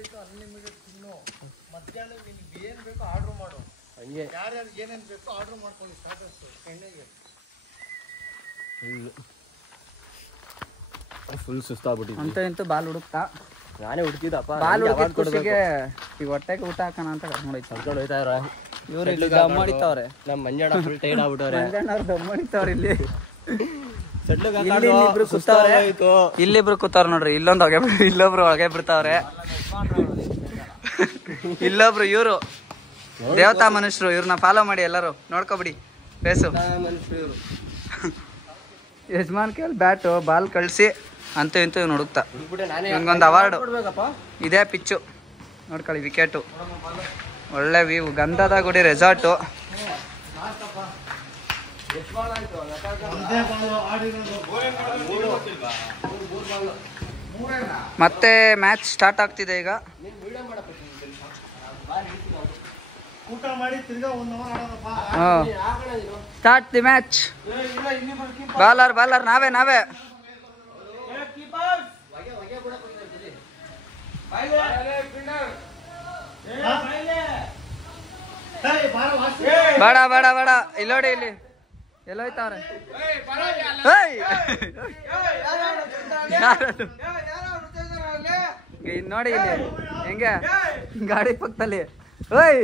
ಐತೋ unlimited ತಿನ್ನು. ಮಧ್ಯಾಹ್ನ ನಿನ್ಗೆ ಏನು ಬೇಕೋ ಆರ್ಡ್ರ್ ಮಾಡು. ಹಂಗೆ ಯಾರ್ಯಾರು ಏನೇನು ಬೇಕೋ ಆರ್ಡ್ರ್ ಮಾಡ್ಕೊಳ್ಳಿ. ಸ್ಟಾರ್ಟರ್ಸ್ ಎಣ್ಣೆಗೆ ಫುಲ್ ಸುಸ್ತಾಗ್ಬಿಟ್ಟಿದ್ವಿ ಅಂತ ಇಂತೂ ಬಾಲ್ ಹುಡುಕ್ತಾ. ನಾನೇ ಹುಡುಕಿದ್ದಪ್ಪ. ಬಾಲ್ ಹುಡುಕಿದ ಖುಷಿಗೆ ಈಗ ಹೊಟ್ಟೆಗೆ ಊಟ ಹಾಕೋಣ ಅಂತ ಕರ್ಕೊಂಡು ಹೋಯ್ತಾ ಇವ್ರ ಇವ್ರು ಇಲ್ಲಿ ದಮ್ ಹೊಡಿತಾವ್ರೆ. ನಮ್ಮ ಮಂಜಣ್ಣ ಫುಲ್ ಟೈರ್ಡ್ ಆಗ್ಬಿಟ್ಟವ್ರೆ. ಮಂಜಣ್ಣವ್ರು ದಮ್ ಹೊಡಿತಾವ್ರೆ ಇಲ್ಲಿ. ಇಲ್ಲಿಬ್ರು ಕೂತಾವ್ರೆ. ಇಲ್ಲಿಬ್ರು ಕೂತಾವ್ರೆ ನೋಡ್ರಿ. ಇಲ್ಲೊಂದು ಹೊಗೆ, ಇಲ್ಲೊಬ್ರು ಹೊಗೆ ಬಿಡ್ತಾವ್ರೆ. ಇಲ್ಲೊಬ್ರು ಇವ್ರು ದೇವತಾ ಮನುಷ್ಯರು. ಇವ್ರನ್ನ ಫಾಲೋ ಮಾಡಿ ಎಲ್ಲರೂ, ನೋಡ್ಕೊಬಿಡಿ ಫೇಸು. ಯಜಮಾನ್ ಕೇಳಿ ಬ್ಯಾಟು ಬಾಲ್ ಕಳಿಸಿ ಅಂತೂ ಇಂತೂ ಇವ್ನು ಹುಡುಕ್ತಾ. ನಿಮ್ಗೊಂದು ಅವಾರ್ಡು ಇದೇ ಪಿಚ್ಚು ನೋಡ್ಕೊಳ್ಳಿ. ವಿಕೆಟು ಒಳ್ಳೆ ವ್ಯೂ. ಗಂಧದ ಗುಡಿ ರೆಸಾರ್ಟು. ಮತ್ತೆ ಮ್ಯಾಚ್ ಸ್ಟಾರ್ಟ್ ಆಗ್ತಿದೆ ಈಗ. ಊಟ ಮಾಡಿ ತಿರ್ಗಾ 1 ಅವರ್ ಆಡೋದಪ್ಪ. Start the match. ಬಾಲರ್ ನಾವೇ ಬೇಡ ಇಲ್ಲೋಡಿ. ಇಲ್ಲಿ ಎಲ್ಲೋಯ್ತಾವ್ರೆ. ನೋಡಿ ಇಲ್ಲಿ ಹೆಂಗೆ ಗಾಡಿ ಪಕ್ಕದಲ್ಲಿ. ಓಯ್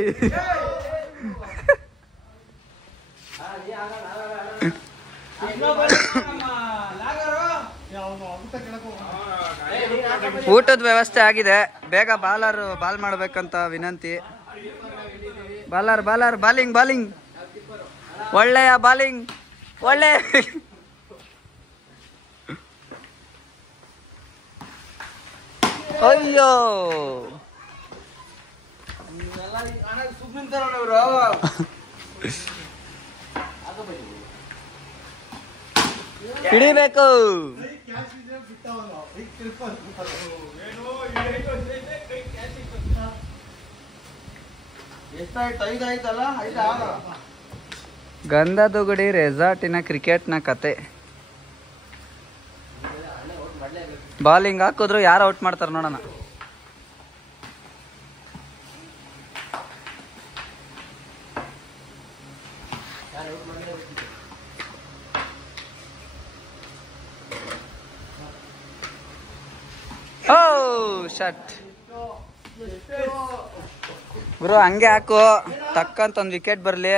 ಊಟದ ವ್ಯವಸ್ಥೆ ಆಗಿದೆ. ಬೇಗ ಬಾಲ್ ಮಾಡ್ಬೇಕಂತ ವಿನಂತಿ. ಬಾಲಿಂಗ್ ಒಳ್ಳೆಯ ಬಾಲಿಂಗ್. ಒಳ್ಳೆ ಅಯ್ಯೋ ಹಿಡಿಬೇಕು. ಗಂಧದಗುಡಿ ರೆಸಾರ್ಟಿನ ಕ್ರಿಕೆಟ್ನ ಕತೆ. ಬಾಲಿಂಗ್ ಹಾಕಿದ್ರು ಯಾರು ಔಟ್ ಮಾಡ್ತಾರೆ ನೋಡೋಣ. ಓ ಶಟ್ ಗುರು, ಹಂಗೆ ಹಾಕು ತಕ್ಕಂತ ಒಂದು ವಿಕೆಟ್ ಬರಲಿ.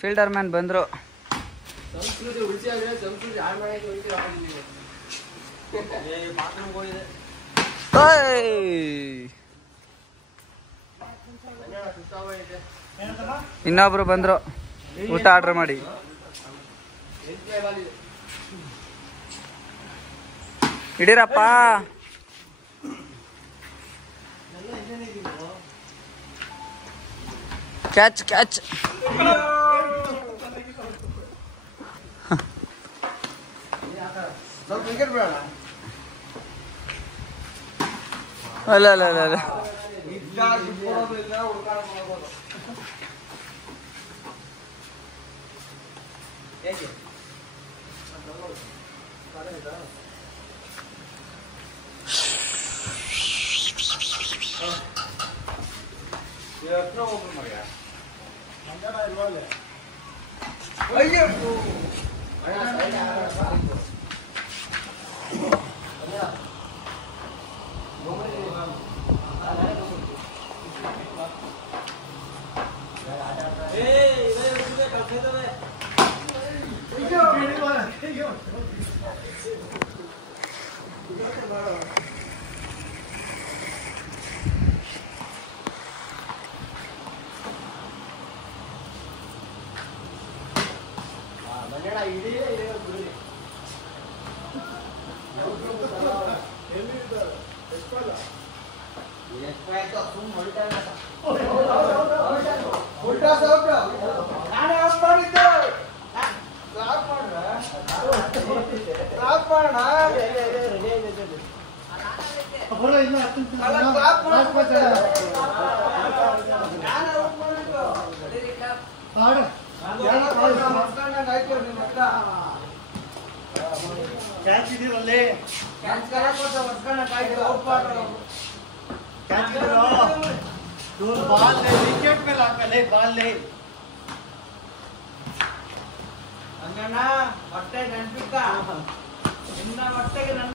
ಫೀಲ್ಡರ್ ಮ್ಯಾನ್ ಬಂದ್ರು. ಇನ್ನೊಬ್ರು ಬಂದ್ರು ಊಟ ಆರ್ಡರ್ ಮಾಡಿ. ಹಿಡೀರಪ್ಪ. ಕ್ಯಾಚ್ ಅಲ್ಲ ಬಾಲ್ ವಿಕೆಟ್ ಮೇಲೆ ಹಾಕಲೇ ಬಾಲ್ ಹೊಟ್ಟೆ ನೆನ್ಪಿಕ್ಕ ಇನ್ನ ಹೊಟ್ಟೆಗೆ